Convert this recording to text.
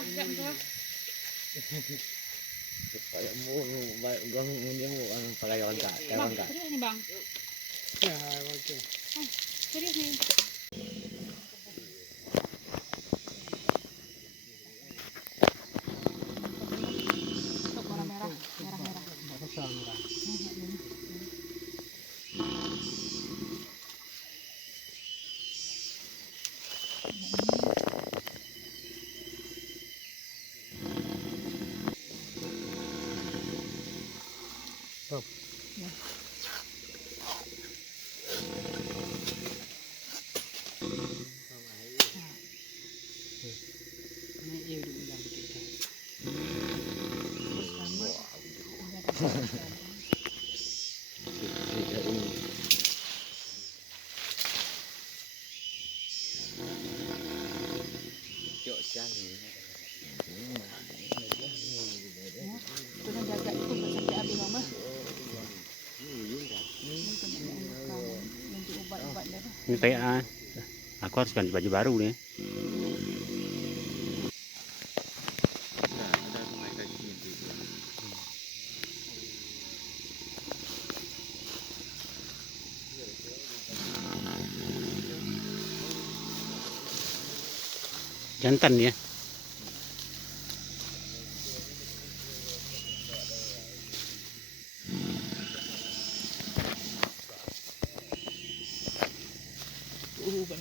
Bang, sekejap muka. Supaya mu gong ini mu ang pagayon ka. Bang, serius nih bang. Ya, oke. Serius nih. Untuk warna merah, merah-merah. Merah. Stop. Ya. Ini iya udah bilang kita. Itu kan jaga itu sampai habis mama. Nanti ubat-ubat dia tuh. Ini kayak aku harus ganti baju baru nih. Jantan ya. Kan